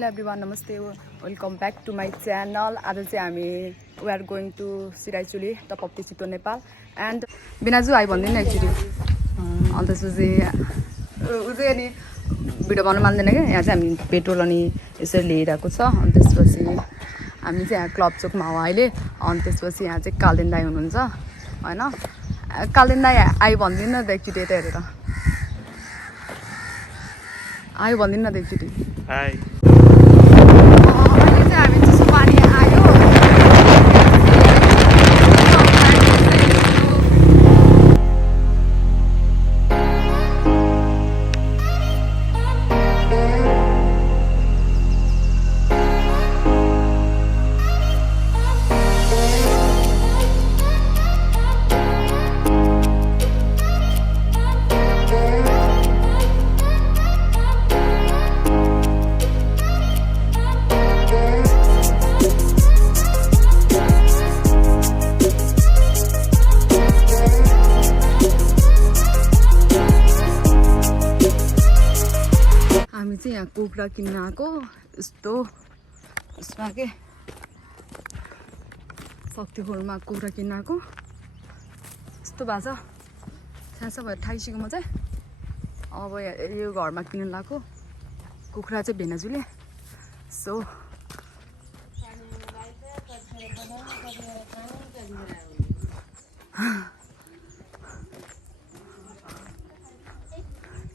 Hello everyone, namaste. Welcome back to my channel. आज चाहिँ हामी we are going to Siraiculi, top of the Sito, Nepal. And बिनाजु आई भन्दैन actually अनि त्यसपछि उ चाहिँ अनि भिडियो बनाउन मान्दैन के यहाँ चाहिँ हामी पेट्रोल अनि यसरी लिइरहेको छ अनि त्यसपछि हामी चाहिँ यहाँ क्लब चोकमा हो अहिले अनि त्यसपछि यहाँ चाहिँ कालिन दाइ हुनुहुन्छ हैन कालिन दाइ आई भन्दिन न त एक्चुअली यता हेरेर आयो भन्दिन न त एकचोटि हाई अहिले चाहिँ हामी चिसो पानी आयो यहाँ कुखुरा किन्न आएको यस्तो यसमा के शक्तिखोरमा कुखुरा किन्न आएको यस्तो भएको छ छ्यास भएर थाकिसक्यो म चाहिँ अब यो घरमा किन्न लगाएको कुखुरा चाहिँ भेनाजुले सो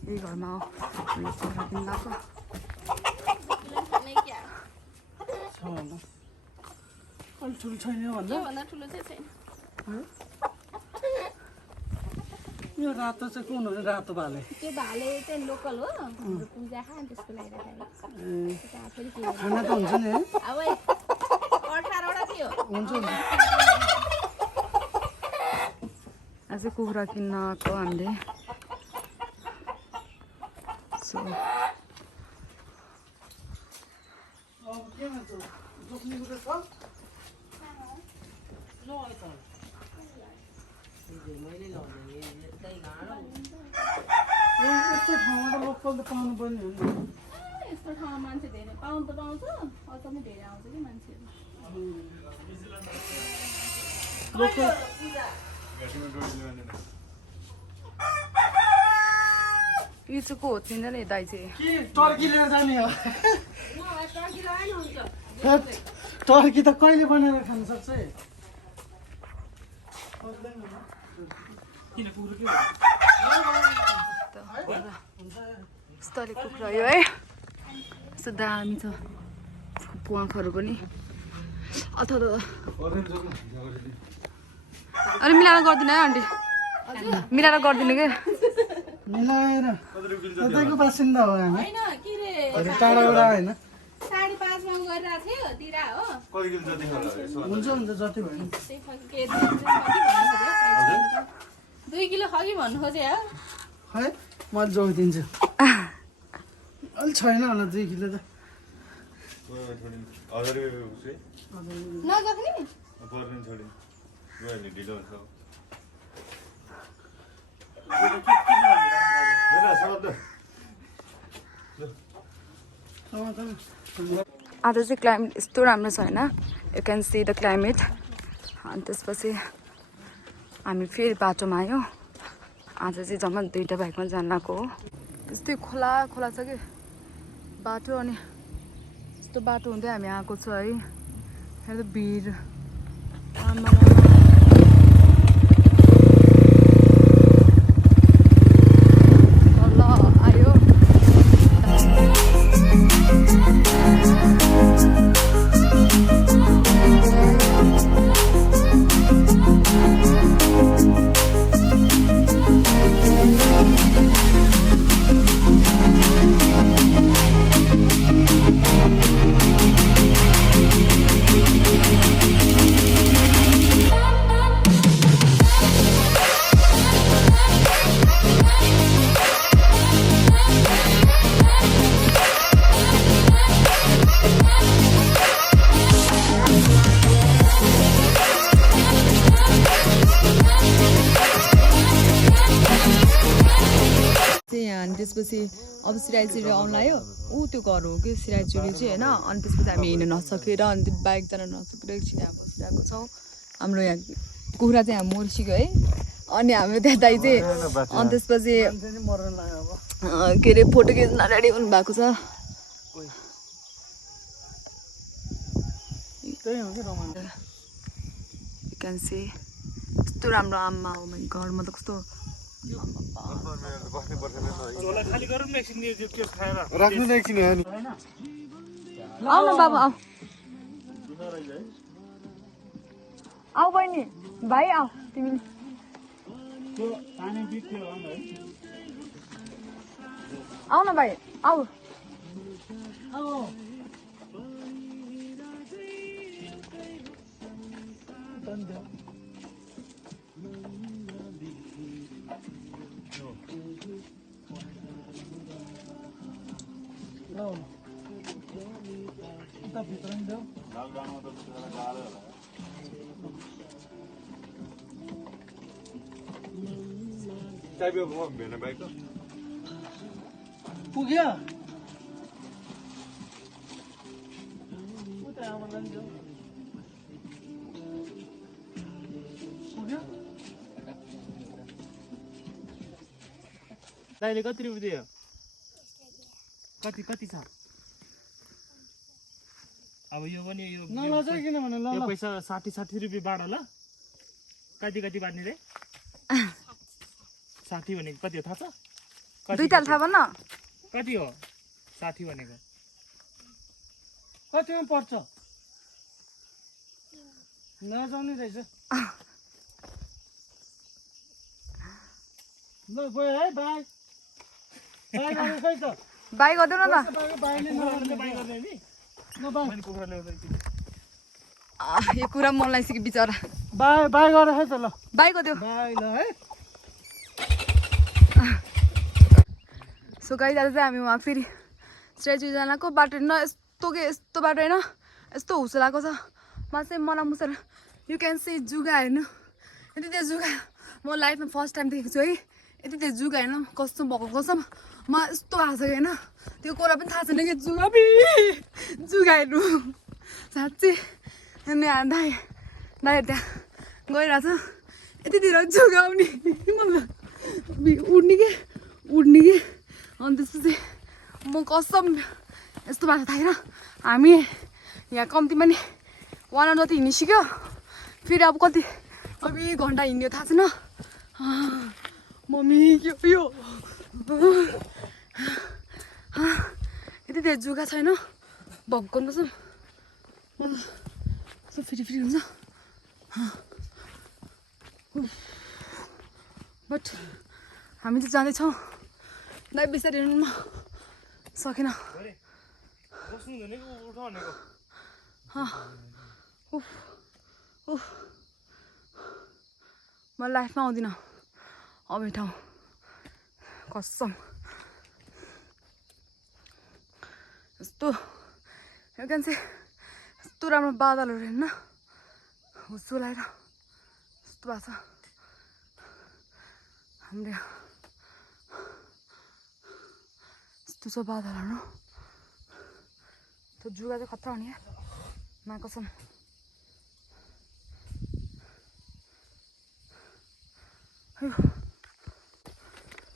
यही घरमा हो कुखुरा किन्न लगाएको ठुलो छैन यो रातो चाहिँ कुन हो रातो भाले त्यो भाले चाहिँ लोकल हो हाम्रो पूजा खान त्यसको लागि राखेको खाना त हुन्छ नि अब 18 वटा थियो हुन्छ अझै कुखुरा किन्न आएको हामीले सो यस्तो ठाउँमा मान्छे धेरै पाउनु त पाउँछ अझ पनि धेरै आउँछ कि मान्छेहरू यो चाहिँ को हो चिन्दैन नि दाइ चाहिँ टर्की लिएर जाने हो टर्की त कहिले बनाएर खान सक्छ यस्तोले कुखुरा यो है यस्तो दामी छ प्वाखहरू पनि अथवा अरे मिलाएर गरिदिनु है आन्टी मिलाएर गरिदिनु के मिलाएर तपाईँको बासिन्दा हो हामी हैन के रे टाढाबाट होइन 5.5 मा गरिरहेको थियो दिरा हो हुन्छ हुन्छ जति भयो नि त्यही के 2 किलो खगी भन्नु खोजे हो है मैले जोगिदिन्छु अलि छैन होला 2 किलो त नजख्ने आज चाहिँ क्लाइमेट यस्तो राम्रो छ होइन you can see the climate अनि त्यसपछि हामी फेरि बाटोमा आयो आज चाहिँ जम्मा 2टा बाइकमा जान लागेको हो यस्तै खोला खोला छ कि बाटो अनि यस्तो बाटो हुँदै हामी आएको छ है यहाँ त भिड यहाँ अनि त्यसपछि अब सिराइचुली आउनु लाग्यो ऊ त्यो घर हो कि सिराइचुली चाहिँ होइन अनि त्यसपछि हामी हिँड्न नसकेर अनि त्यो बाइक जान नसकेर एकछिन यहाँ बसिरहेको छौँ हाम्रो यहाँ कुखुरा चाहिँ हामी मर्सिक्यो है अनि हाम्रो त्यहाँ दाइ चाहिँ अनि त्यसपछि के अरे फोटो खिच्न रेडी हुनुभएको छ You can see कस्तो राम्रो आमा हो my god म त कस्तो राख्नु एकछिन हो नि आऊ न बाबा आऊ आऊ बहिनी भाइ आऊ तिमी आऊ न भाइ आऊ पुग्यो दाइले कति रुपियाँ दियो कति कति छ अब यो पनि यो नलजाइ किनभने ल यो पैसा 60 रुपियाँ बाँड ल कति कति बाँड्ने रे 60 भनेको कति हो थाहा छ दुई ताल थाहा भन्न कति हो 60 भनेको कतिमा पर्छ नजाउने रहेछ ल गयो है बाई बाई गरे खै त बाइ गरिदेऊ न त बाईले बाइ गर्ने नि न बाई मैले कुखुरा ल्याउँदै यो कुरा मन लागिसक्यो बिचरा बाई बाई गरे खै त ल बाइ गरिदेऊ बाई ल है सो गाइस आज चाहिँ हामी वहाँ फेरि स्ट्रेचु जानको बाटो न यस्तो यस्तो बाटो होइन यस्तो हुसो लागेको छ म चाहिँ मनामुसर यु क्यान सी जुगा हेर्नु यति त्यो जुगा म लाइफमा फर्स्ट टाइम देखेको छु है यति त्यो जुगा हेर्नु कस्तो भएको कसम म यस्तो भएको छ कि होइन त्यो कुरा पनि थाहा छैन कि जुगा जुगा हेर्नु साँच्चै अनि दाइ दाइहरू त्यहाँ गइरहेको छ यतितिर जुगा आउने उड्ने कि अनि त्यसपछि म कसम यस्तो भएको थाहा हामी यहाँ कम्तीमा नि 1 आवर जति हिँडिसक्यो फेरि अब कति अब 1 घन्टा हिँड्यो थाहा छैन मम्मी के हो यो यति धेरै जुगा छैन भक्कन कसम यसो फेरि हुन्छ बट हामी चाहिँ जाँदैछौँ दाइ बिस्तारै हिँड्नु सकेन बस्नु भनेको उठ भनेको म लाइफमा आउँदिनँ अब यो ठाउँ कसम यस्तो यो के भन्छ यस्तो राम्रो बादलहरू हेर्न हुस्सो लगाएर यस्तो भएको छ हाम्रो यहाँ यस्तो छ बादलहरू त्यो जुगा चाहिँ खतरा हो नि मा कसम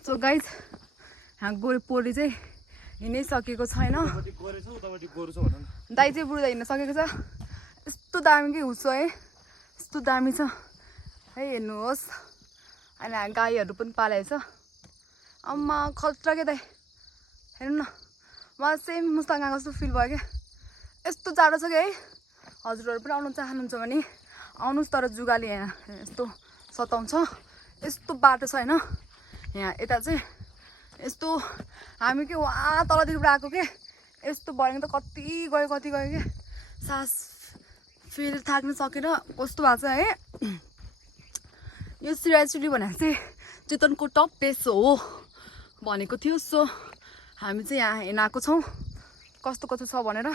सो गाइज यहाँ गोरे पोरी चाहिँ हिँड्नै सकेको छैन दाइ चाहिँ बुढ्दा हिँड्न सकेको छ यस्तो दामी कि हुसो है यस्तो दामी छ है हेर्नुहोस् अहिले गाईहरू पनि पालेको छ अम्मा खतरा के दाइ हेर्नु न मलाई सेम मुस्ताङ आएको जस्तो फिल भयो क्या यस्तो जाडो छ कि है हजुरहरू पनि आउनु चाहनुहुन्छ भने आउनुहोस् तर जुगाले यहाँ यस्तो सताउँछ यस्तो बाटो छ होइन यहाँ यता चाहिँ यस्तो हामी के वहाँ तलदेखिबाट आएको के यस्तो भयो त कति गयो के सास फेरि थाक्न सकेर कस्तो भएको छ है यो सिराइचुली भनेको चाहिँ चेतनको टप प्लेस हो भनेको थियो सो हामी चाहिँ यहाँ हेर्न आएको छौँ कस्तो कस्तो छ भनेर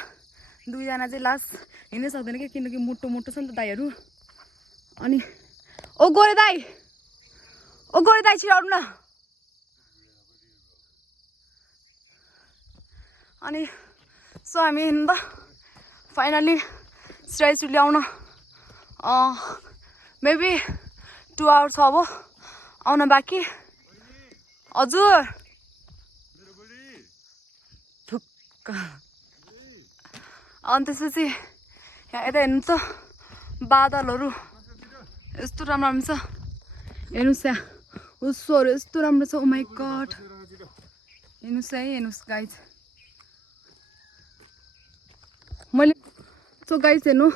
दुईजना चाहिँ लास्ट हिँड्नै सक्दैन कि किनकि मोटो मोटो छ नि त दाइहरू अनि ओ गोरे दाइ छिराउनु न अनि सो हामी हिँड्दा फाइनली सिराइचुली आउन मेबी 2 आवर्स अब आउन बाँकी हजुर ठुक्क अनि त्यसपछि यहाँ यता हेर्नु त बादलहरू यस्तो राम्रो राम्रो छ हेर्नुहोस् यहाँ उसोहरू यस्तो राम्रो छ ओ माई गड हेर्नुहोस् है हेर्नुहोस् गाइज मैले सो गाइज हेर्नु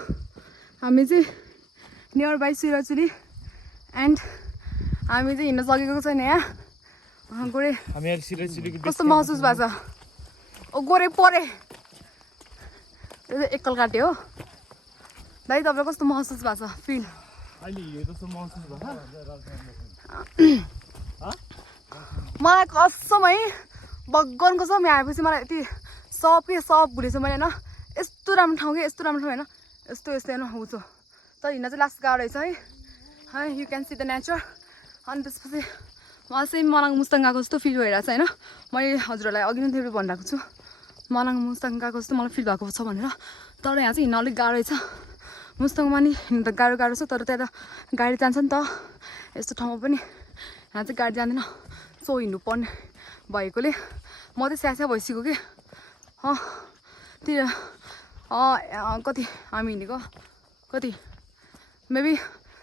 हामी चाहिँ नियर बाई सिराचुली एन्ड हामी चाहिँ हिँड्न सकेको छैन यहाँ गोरे हामी अहिले सिराचुलीको कस्तो महसुस भएको छ ओ गोरे परे त्यो चाहिँ एकल काट्यो हो दाइ तपाईँलाई कस्तो महसुस भएको छ फिल अहिले हिँडे जस्तो महसुस भयो मलाई कसम है भगवानको कसम यहाँ आएपछि मलाई यति सब भुलेछ मैले होइन यस्तो राम्रो ठाउँ कि यस्तो राम्रो ठाउँ होइन यस्तो होइन हुँचो तर हिँड्न चाहिँ लास्ट गाह्रो रहेछ है you can see the nature अनि त्यसपछि मलाई चाहिँ मनाङ मुस्ताङ गएको जस्तो फिल भइरहेको छ होइन मैले हजुरहरूलाई अघि नै धेरै भनिरहेको छु मनाङ मुस्ताङ गएको जस्तो मलाई फिल भएको छ भनेर तर यहाँ चाहिँ हिँड्न अलिक गाह्रो रहेछ मुस्ताङमा नि हिँड्नु त गाह्रो छ तर त्यहाँ त गाडी जान्छ नि त यस्तो ठाउँमा पनि यहाँ चाहिँ गाडी जाँदैन सो हिँड्नु पर्ने भएकोले म चाहिँ स्यास्या भइसक्यो कि त्यो कति हामी हिँडेको कति मेबी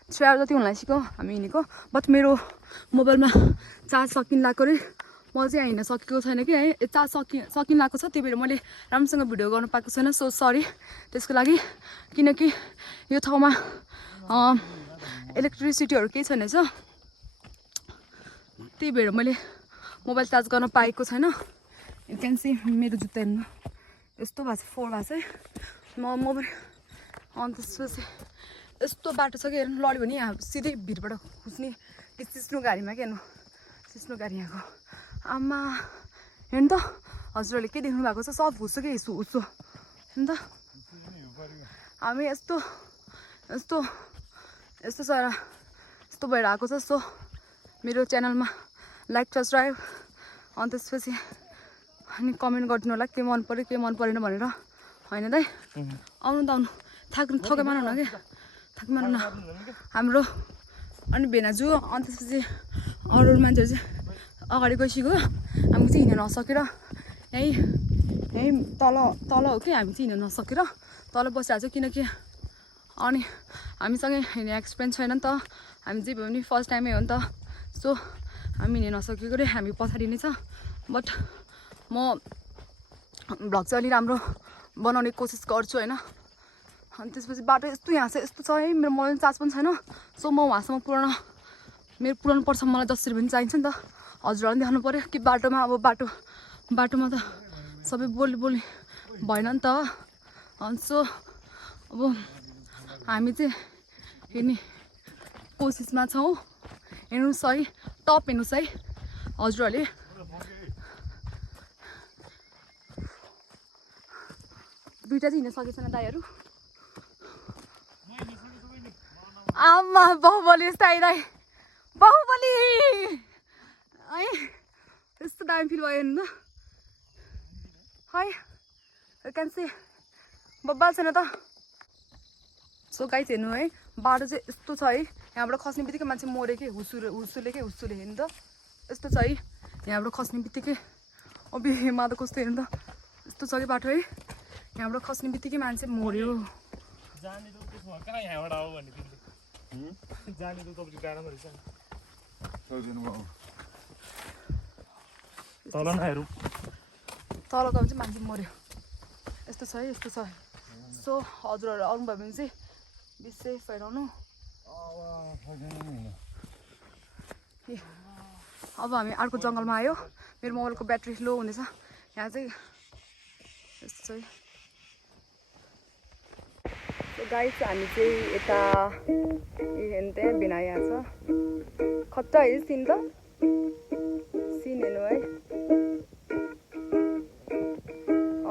3 आवर जति हुन लागिसक्यो हामी हिँडेको बट मेरो मोबाइलमा चार्ज सकिन लाग्यो अरे म चाहिँ यहाँ हिँड्न सकेको छैन कि है चार्ज सकिन लागेको छ त्यही भएर मैले राम्रोसँग भिडियो गर्न पाएको छैन सो सरी त्यसको लागि किनकि यो ठाउँमा इलेक्ट्रिसिटीहरू केही छैन रहेछ त्यही भएर मैले मोबाइल चार्ज गर्न पाएको छैन यु क्यान सी मेरो जुत्ता हेर्नु यस्तो भएको छ 4 भएको छ म पनि अनि त्यसपछि यस्तो बाटो छ कि हेर्नु लड्यो भने यहाँ सिधै भिरबाट खुस्ने सिस्नो गाडीमा के हेर्नु सिस्नो गाडी यहाँको आमा हेर्नु त हजुरहरूले के देख्नु भएको छ सब हुस्सो कि हुस्सो हेर्नु त हामी यस्तो भएर आएको छ सो मेरो च्यानलमा लाइक सब्सक्राइब अनि त्यसपछि अनि कमेन्ट गरिदिनु होला के मन पऱ्यो के मन परेन भनेर होइन दाइ आउनु त आउनु थकै मानौ न कि थकै मानौ न हाम्रो अनि भेनाजु अनि त्यसपछि अरू मान्छेहरू चाहिँ अगाडि गइसक्यो हामी चाहिँ हिँड्न नसकेर यहीँ तल हो कि हामी चाहिँ हिँड्न नसकेर तल बसिरहेको छ किनकि अनि हामीसँगै हिँड्ने एक्सपिरियन्स छैन नि त हामी जे भयो भने फर्स्ट टाइमै हो नि त सो हामी हिँड्न नसकेकोले हामी पछाडि नै छ बट म भ्लग चाहिँ अलि राम्रो बनाउने कोसिस गर्छु होइन अनि त्यसपछि बाटो यस्तो यहाँ छ यस्तो छ है मेरो मोबाइल चार्ज पनि छैन सो म उहाँसम्म मेरो पुऱ्याउनु पर्छ मलाई 10 रुपियाँ पनि चाहिन्छ नि त हजुरहरूलाई पनि देखाउनु पऱ्यो कि बाटोमा अब बाटोमा त सबै बोली भएन नि त अनि सो अब हामी चाहिँ हेर्ने कोसिसमा छौँ हेर्नुहोस् है टप हेर्नुहोस् है हजुरहरूले दुईवटा चाहिँ हिँड्न सकेको छैन दाइहरू आमा बाहुबली यस्तो आइदाई बाहुबली है यस्तो दामी फिल भयो हेर्नु है क्यान्सी बब्बाल छैन त सो गाइस हेर्नु है बाटो चाहिँ यस्तो छ है यहाँबाट खस्ने बित्तिकै मान्छे मऱ्यो कि हुस्सुले हेर्नु त यस्तो छ है यहाँबाट खस्ने बित्तिकै अबेमा त कस्तो हेर्नु त यस्तो छ कि बाटो है यहाँबाट खस्ने बित्तिकै मान्छे मऱ्यो जाने त त्यसमा कहाँ यहाँबाट आऊ भन्ने तिमीले जाने त तपाईँ गाडामा रहेछ तल न हेरौँ तल गयो भने चाहिँ मान्छे मऱ्यो यस्तो छ है यस्तो छ सो हजुरहरू आउनुभयो भने चाहिँ बेसी फैलाउनु अब हामी अर्को जङ्गलमा आयो मेरो मोबाइलको ब्याट्री लो हुँदैछ यहाँ चाहिँ यस्तो छ गाइस हामी चाहिँ यता त्यहाँ बिना यहाँ छ खट्टा है सिन त सिन हेर्नु है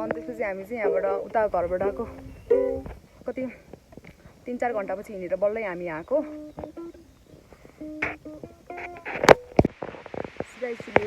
अनि त्यसपछि हामी चाहिँ यहाँबाट उता घरबाट आएको कति 3-4 घन्टापछि हिँडेर बल्लै हामी आएको सिराइचुली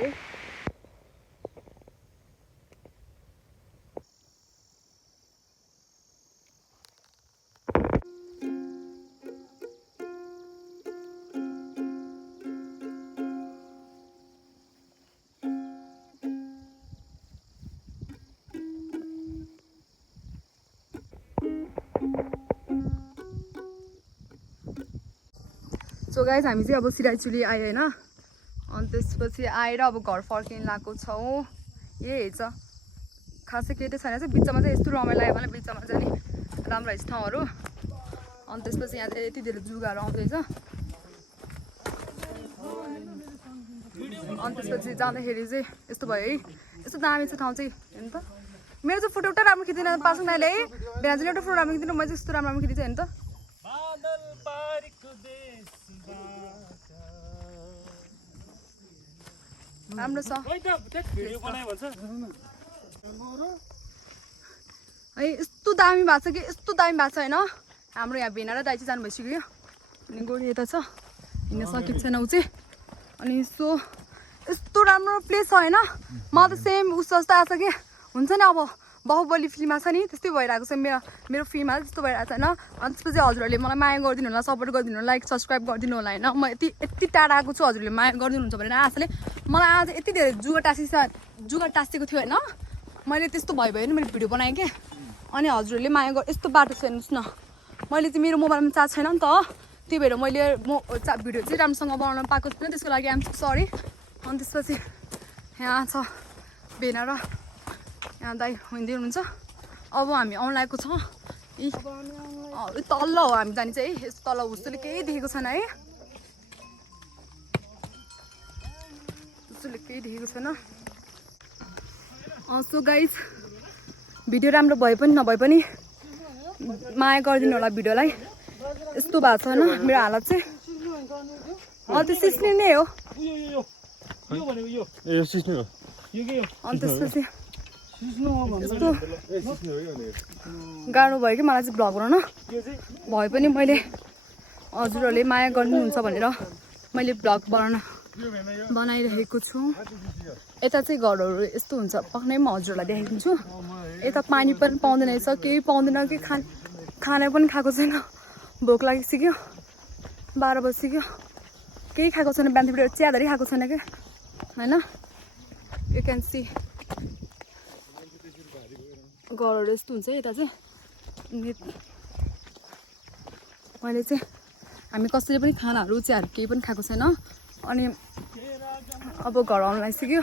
सो गाइज हामी चाहिँ अब सिराइचुली आयो होइन अनि त्यसपछि आएर अब घर फर्किन लागेको छौँ यही छ खासै केही छैन चाहिँ बिचमा चाहिँ यस्तो रमाइलो लाग्यो मलाई बिचमा चाहिँ नि राम्रो रहेछ ठाउँहरू अनि त्यसपछि यहाँ चाहिँ यति धेरै जुगाहरू आउँदैछ अनि त्यसपछि जाँदाखेरि चाहिँ यस्तो भयो है यस्तो दामी छ ठाउँ चाहिँ हेर्नु त मेरो चाहिँ फोटो एउटा राम्रो खिच्दिनँ पासङ दाइले है बिहान एउटा फोटो राम्रो खिच्दिनँ म चाहिँ यस्तो राम्रो खिच्दैछु हेर्नु त राम्रो छ है यस्तो दामी भएको छ कि यस्तो दामी भएको छ होइन हाम्रो यहाँ भेना र दाइ चाहिँ जानु भइसक्यो अनि गोरी यता छ हिँड्न सकेको छैन ऊ चाहिँ अनि यस्तो राम्रो प्लेस छ होइन मलाई त सेम उस जस्तो आएको छ कि हुन्छ नि अब बाहुबली फिल्ममा छ नि त्यस्तै भइरहेको छ मेरो फिल्ममा त्यस्तो भइरहेको छ होइन अनि त्यसपछि हजुरहरूले मलाई माया गरिदिनु होला सपोर्ट गरिदिनु होला लाइक सब्सक्राइब गरिदिनु होला होइन म यति टाढा आएको छु हजुरहरूले माया गरिदिनुहुन्छ भनेर आशाले मलाई आज यति धेरै जुगा टाँसेको थियो होइन मैले त्यस्तो भयो नि मैले भिडियो बनाएँ क्या अनि हजुरहरूले माया यस्तो बाटो छ हेर्नुहोस् न मैले चाहिँ मेरो मोबाइलमा चार्ज छैन नि त त्यही भएर मैले भिडियो चाहिँ राम्रोसँग बनाउन पाएको छैन त्यसको लागि आइएम सरी अनि त्यसपछि यहाँ छ भेना र यहाँ दाइ हिँड्दै हुनुहुन्छ अब हामी आउनु लागेको छ तल्ल हो हामी जाने चाहिँ है यस्तो तल्ल हुस्टोले केही देखेको छैन है हुस्टोले केही देखेको छैन सो गाइज भिडियो राम्रो भए पनि नभए पनि माया गरिदिनु होला भिडियोलाई यस्तो भएको छ होइन मेरो हालत चाहिँ त्यो सिस्ने नै हो अनि त्यसपछि यस्तो गाह्रो भयो कि मलाई चाहिँ भ्लग बनाउन भए पनि मैले हजुरहरूले माया गरिदिनुहुन्छ भनेर मैले भ्लग बनाइरहेको छु यता चाहिँ घरहरू यस्तो हुन्छ पक्नै म हजुरहरूलाई देखाइदिन्छु यता पानी पनि पाउँदैन रहेछ केही पाउँदैन कि खाना पनि खाएको छैन भोक लागिसक्यो 12 बजिसक्यो केही खाएको छैन बिहानदेखि चियाधरी खाएको छैन कि होइन यु क्यान सी घरहरू यस्तो हुन्छ यता चाहिँ मैले चाहिँ हामी कसैले पनि खानाहरू चियाहरू केही पनि खाएको छैन अनि अब घर आउनु लागिसक्यो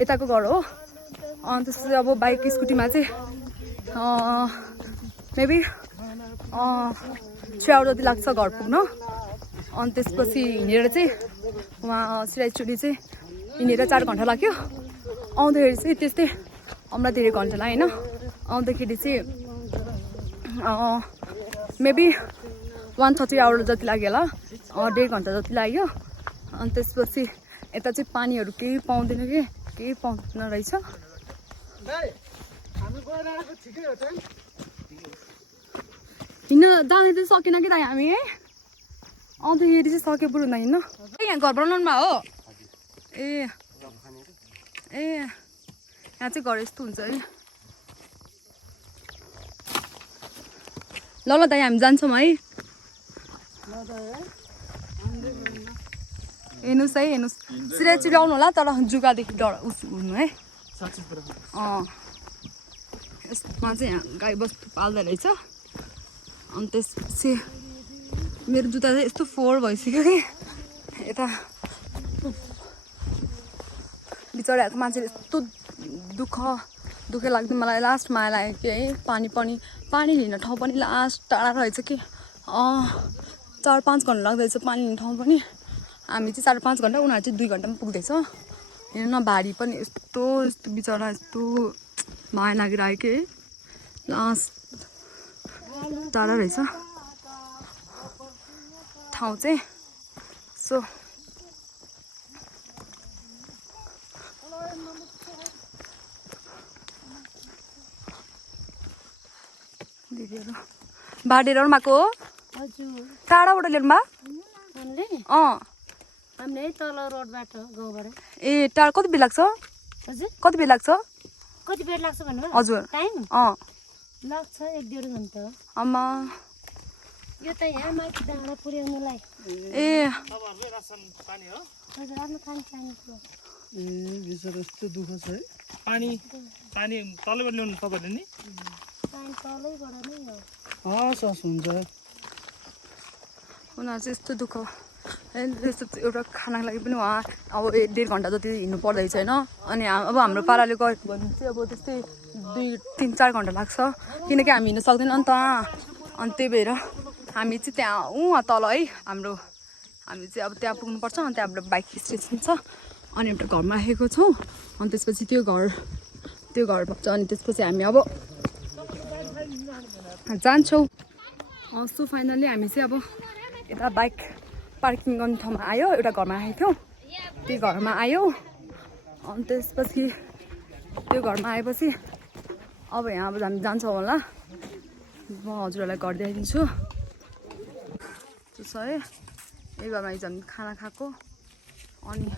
यताको घर हो अनि त्यसपछि अब बाइक स्कुटीमा चाहिँ मेबी 3 आवर जति लाग्छ घर पुग्न अनि त्यसपछि हिँडेर चाहिँ वहाँ सिराइचुली चाहिँ हिँडेर 4 घन्टा लाग्यो आउँदाखेरि चाहिँ त्यस्तै हामीलाई धेरै घन्टा लाग्यो होइन आउँदाखेरि चाहिँ मेबी 130 आवर जति लाग्यो होला 1.5 घन्टा जति लाग्यो अनि त्यसपछि यता चाहिँ पानीहरू केही पाउँदैन कि केही पाउँदैन रहेछ हिँड्न जाने चाहिँ सकेन कि दाइ हामी है आउँदाखेरि चाहिँ सके बरु हुँदा हिँड्नु यहाँ घर बनाउनुमा हो ए यहाँ चाहिँ घर यस्तो हुन्छ है ल दाइ हामी जान्छौँ है हेर्नुहोस् है हेर्नुहोस् सिराइचुली आउनु होला तर जुगादेखि डर हुनु है यसमा चाहिँ यहाँ गाई बस्तु पाल्दो रहेछ अनि त्यसपछि मेरो जुत्ता चाहिँ यस्तो फोहोर भइसक्यो कि यता बिचराको मान्छेले यस्तो दुःख लाग्दैन मलाई लास्टमा आएर कि है पानी लिन ठाउँ पनि लास्ट टाढा रहेछ कि 4-5 घन्टा लाग्दैछ पानी लिने ठाउँ पनि हामी चाहिँ 4-5 घन्टा उनीहरू चाहिँ 2 घन्टामा पुग्दैछ हेर्नु न भारी पनि यस्तो बिचरा यस्तो माया लागिरहेको कि है लास्ट टाढा रहेछ ठाउँ चाहिँ सो दिदीहरू बाडेर माको हो टाढाबाट ल्याउनु बा हामीले तल रोडबाट गाउँबाट ए टाढा कति बेला लाग्छ हजुर कति बेला लाग्छ कति बेर लाग्छ भन्नु हजुर टाइम लाग्छ 1-1.5 घन्टा अम्मा यो त यहाँ माथि डाँडा पुर्याउनुलाई ए तपाईँहरुकै रासन पानी हो हजुर आफ्नो खाने पानीको ए बिचरा यस्तो दुःख छ है पानी तलैबाट ल्याउनु तपाईँहरूले नि पानी तलैबाट नै हो हस् हुन्छ उनीहरू चाहिँ यस्तो दुःख त्यस्तो एउटा खानाको लागि पनि उहाँ अब 1.5 घन्टा जति हिँड्नु पर्दैछ होइन अनि अब हाम्रो पाराले गएको भने चाहिँ अब त्यस्तै 2-3-4 घन्टा लाग्छ किनकि हामी हिँड्नु सक्दैन नि त अनि त्यही भएर हामी चाहिँ त्यहाँ तल है हामी चाहिँ अब त्यहाँ पुग्नुपर्छ अनि त्यहाँबाट बाइक स्टेसन छ अनि एउटा घरमा आएको छौँ अनि त्यसपछि त्यो घर पुग्छ अनि त्यसपछि हामी अब जान्छौँ सो फाइनली हामी चाहिँ अब यता बाइक पार्किङ गर्ने ठाउँमा आयो एउटा घरमा आएको थियौँ त्यो घरमा आयो अनि त्यसपछि त्यो घरमा आएपछि अब यहाँ अब हामी जान्छौँ होला म हजुरहरूलाई घर देखाइदिन्छु त्यो छ है यही घरमा हिजो हामी खाना खाएको अनि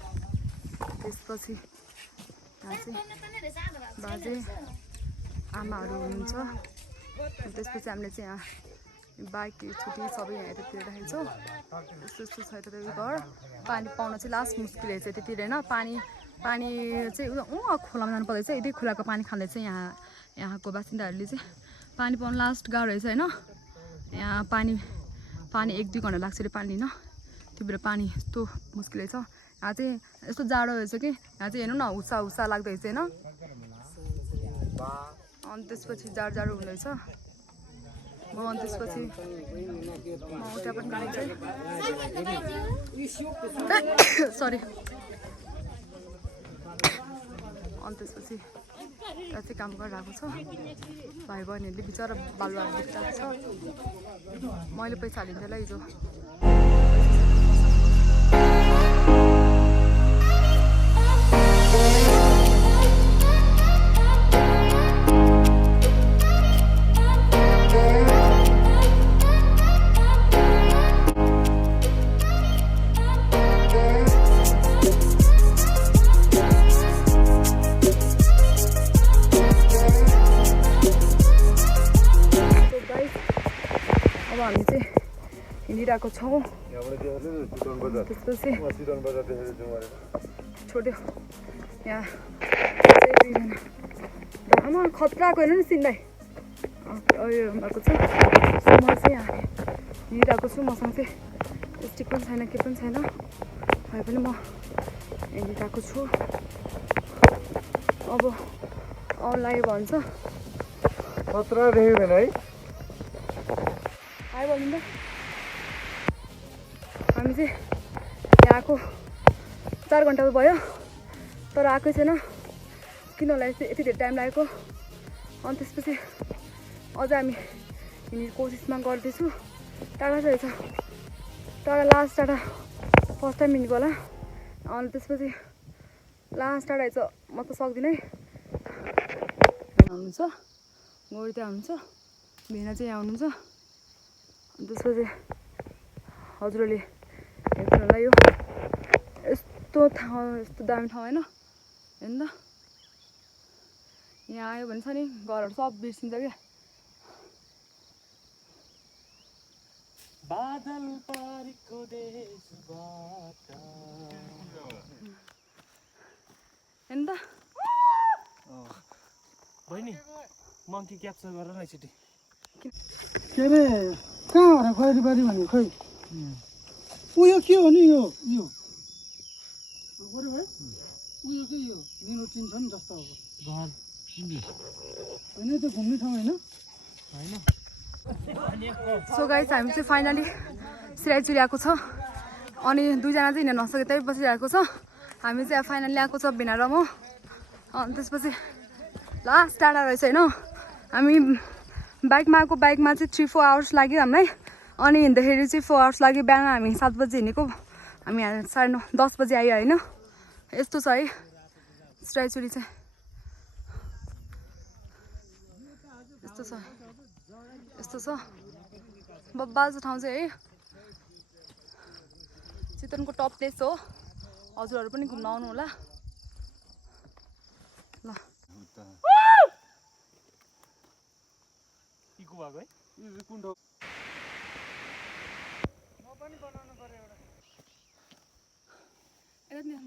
त्यसपछि यहाँ चाहिँ बाजे आमाहरू हुनुहुन्छ त्यसपछि हामीले चाहिँ यहाँ बाइक छुट्टी सबै यहाँ यतातिर राखेको छौँ यस्तो छ यता घर पानी पाउन चाहिँ लास्ट मुस्किल रहेछ त्यतिर होइन पानी चाहिँ खोलामा जानु पर्दैछ यतै खोलाको पानी खाँदै चाहिँ यहाँको बासिन्दाहरूले चाहिँ पानी पाउनु लास्ट गाह्रो रहेछ होइन यहाँ पानी 1-2 घन्टा लाग्छ अरे पानी लिन त्यो भएर पानी यस्तो मुस्किल रहेछ यहाँ चाहिँ यस्तो जाडो रहेछ कि यहाँ चाहिँ हेर्नु न हुस्सा लाग्दैछ होइन अनि त्यसपछि जाडो हुँदैछ अनि त्यसपछि त्यहाँ पनि सरी अनि त्यसपछि त्यहाँ चाहिँ काम गरिरहेको छ भाइ बहिनीहरूले बिचरा बालुवाहरू देखिरहेको छ मैले पैसा हालिन्थेँ होला हिजो हिँडिरहेको छौँ त्यसपछि छोड्यो यहाँ आमा खतराको हेर्नु नि सिन्दाई उयो भएको छ म चाहिँ यहाँ हिँडिरहेको छु मसँग चाहिँ स्टिक पनि छैन के पनि छैन भए पनि म हिँडिरहेको छु अब अनलाइन भन्छ खतरा देख्यो भने है आयो भन्नु त हामी चाहिँ यहाँ आएको 4 घन्टा भयो तर आएकै छैन किन होला यति धेरै टाइम लागेको अनि त्यसपछि अझ हामी हिँड्ने कोसिसमा गर्दैछु टाढा रहेछ लास्ट टाढा फर्स्ट टाइम हिँडेको होला अनि त्यसपछि लास्ट टाढा रहेछ म त सक्दिनँ है हुनुहुन्छ गौरी त्यहाँ हुनुहुन्छ भेना चाहिँ यहाँ हुनुहुन्छ अनि त्यसपछि हजुरहरूले हेर्नुलाई यो यस्तो दामी ठाउँ होइन हेर्नु त यहाँ आयो भने छ नि घरहरू सब बिर्सिन्छ क्या बादल पारेको देशबाट हेर्नु त बहिनी मङ्की क्याप्चर गरेर नै छिटी के अरे कहाँ हो र खैरी बारी भने खै उयो के हो नि यो गऱ्यो है उयो के यो निलो चिन्छ नि जस्तो अब घर होइन त्यो घुम्ने ठाउँ होइन सो गाइस हामी चाहिँ फाइनली सिराइचुरी आएको छ अनि 2 जना चाहिँ हिँड्न नसके त्यही बसिरहेको छ हामी चाहिँ फाइनली आएको छ बिना र म अनि त्यसपछि लास्ट टाढा रहेछ होइन हामी बाइकमा चाहिँ 3-4 आवर्स लाग्यो हामीलाई अनि हिँड्दाखेरि चाहिँ 4 आवर्स लाग्यो बिहान हामी 7 बजी हिँडेको हामी 9:30-10 बजी आयो होइन यस्तो छ है सिराइचुरी चाहिँ यस्तो छ बब्बाजो ठाउँ चाहिँ है चितवनको टप प्लेस हो हजुरहरू पनि घुम्न आउनु होला ल इको भएको है यो कुन ठाउँ म पनि बनाउनु पर्यो एउटा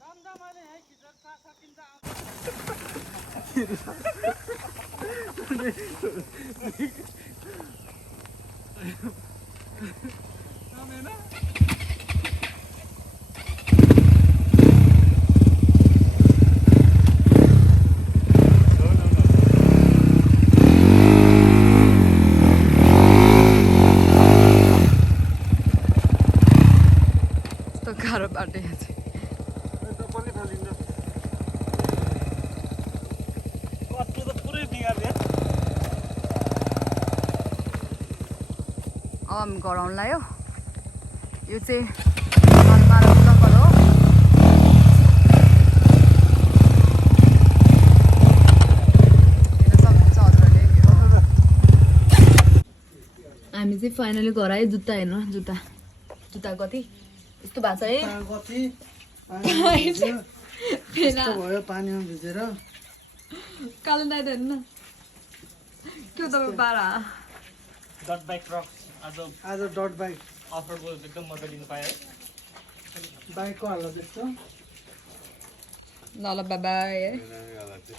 दाम मैले है खिचर सकिन्छ हामी घर आउनु लाग्यो यो चाहिँ मालमारा जङ्गल हो हेर्न सक्नुहुन्छ हजुरहरूले हामी चाहिँ फाइनली घर आयो जुत्ता हेर्नु जुत्ता कति यस्तो भएको छ है कति यस्तो भयो पानीमा भिजेर कालो दाइ त हेर्नु न के हो तपाईँ पारा डट बाइक क्रक्स आज डट बाइक अफरको एकदम मजा लिनु पाएँ है बाइकको हालत यस्तो ल बाई बाई